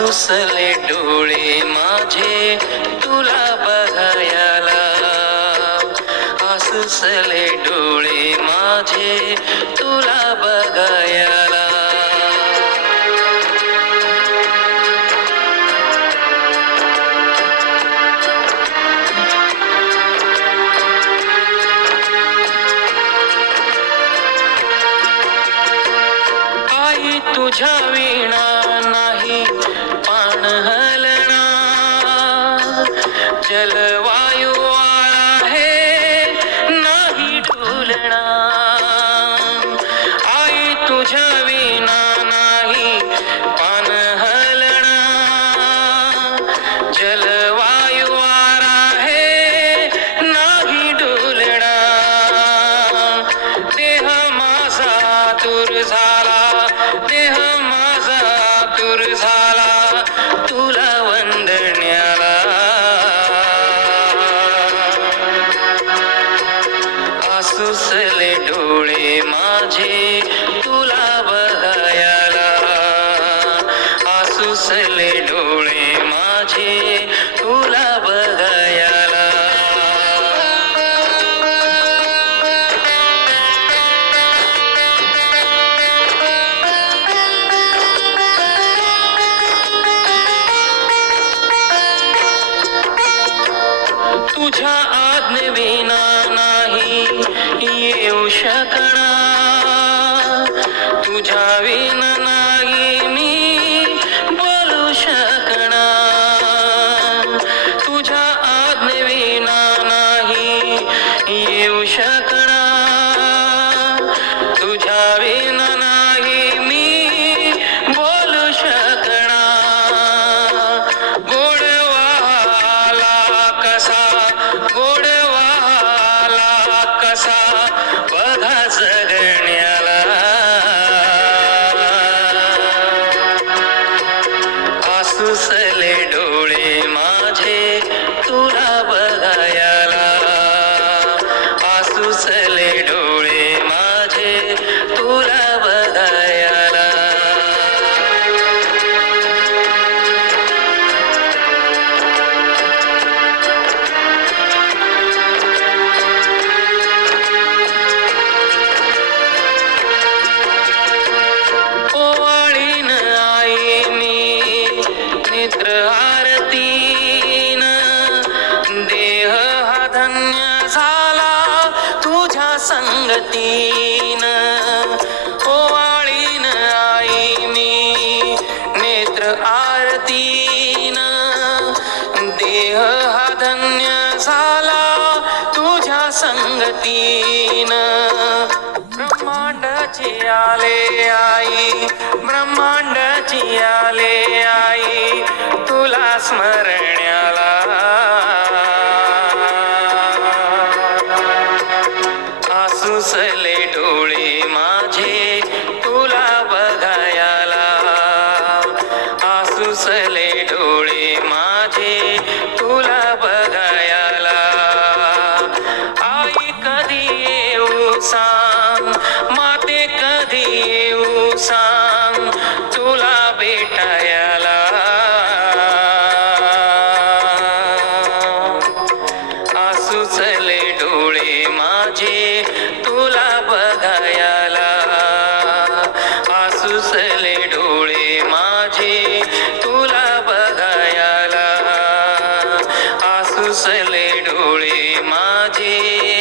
सुसले डोळे माझे तुला बघायला. आसुसले डोळे माझे तुला बघायला. तुझ्या विणा हलना। जलवायू आहे नाही डुलना आई तुझ्या विना नाही पान हलना। जलवायू आहे नाही डुलना देह माझा दूर झाला देह सुसले डोळे माझे तुला बघायला. आसुसले डोळे माझे तुला बघ तुझ्या आज्ञविना नाही. येऊ शकणार तुझ्या विना नाही मी बोलू शकणार तुझ्या आज्ञविना नाही. येऊ शक आसुसले संगतीन ओवाळीन हो आई मी नेत्र आरतीन. देह हा धन्य झाला तुझ्या संगतीन. ब्रह्मांडाची आले आई ब्रह्मांडाची आले आई तुला स्मरण पुसले डोळे माझे तुला बघायला. आसुसले डोळे माझे तुला बघायला. आई कधी येऊ सांग माते कधी येऊ सांग तुला बेटा पुसले डोळे माझे तुला बघायला. आसुसले डोळे माझे.